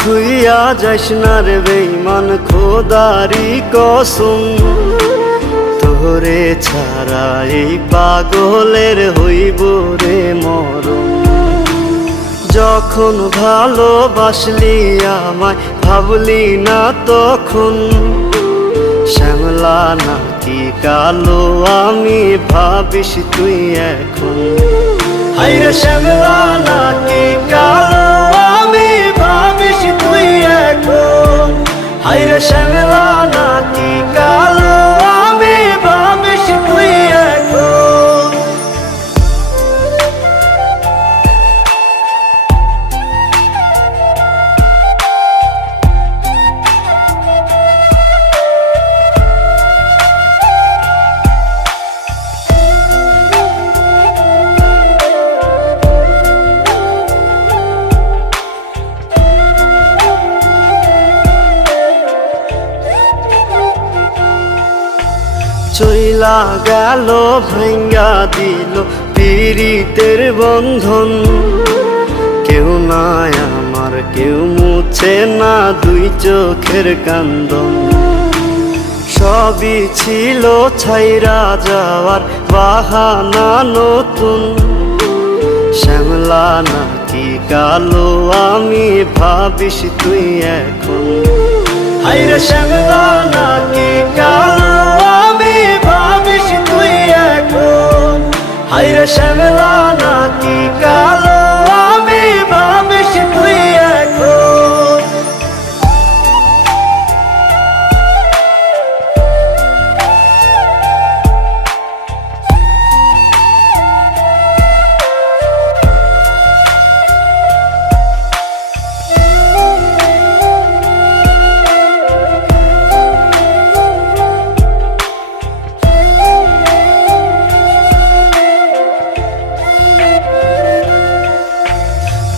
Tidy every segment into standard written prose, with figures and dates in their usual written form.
থুইয়া যাইস না রে বেঈমান, খোদারি কসম। তোরে ছাড়া এই পাগলের হইব রে মরণ। যখন ভালোবাসলি আমায় ভাবলি না তখন, শ্যামলা নাকি কালো আমি ভাবিস তুই এখন। হায়রে শ্যামলা নাকি কালো আমি ভাবিস তুই এখন। হায়রে শ্যামলা নাকি কালো আমি ভাবিস তুই এখন। চইলা গেল ভাঙ্গা দিল পীড়িতের বন্ধন। কেউ নাই আমার, কেউ মুছে না দুই চোখের কান্দন। সবই ছিল ছাইরা যাওয়ার বাহানা নতুন। শ্যামলা নাকি কালো আমি ভাবিস তুই এখন। হায়রে শ্যামলা নাকি কালো আমি ভাবিস তুই এখন। হায়রে শ্যামলা নাকি কালো আমি ভাবিস তুই এখন।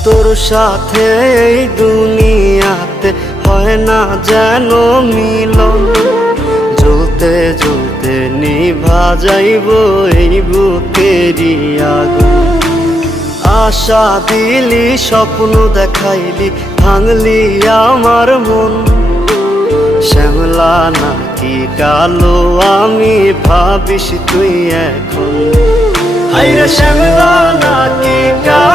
তোর সাথে এই দুনিয়াতে হয় না যেন মিলন। জ্বলতে জ্বলতে নিভা যাইব এই বুকেরই আগুন। আশা দিলি, স্বপ্ন দেখাইলি, ভাঙলি আমার মন। শ্যামলা নাকি কালো আমি ভাবিস তুই এখন। হায়রে শ্যামলা নাকি কালো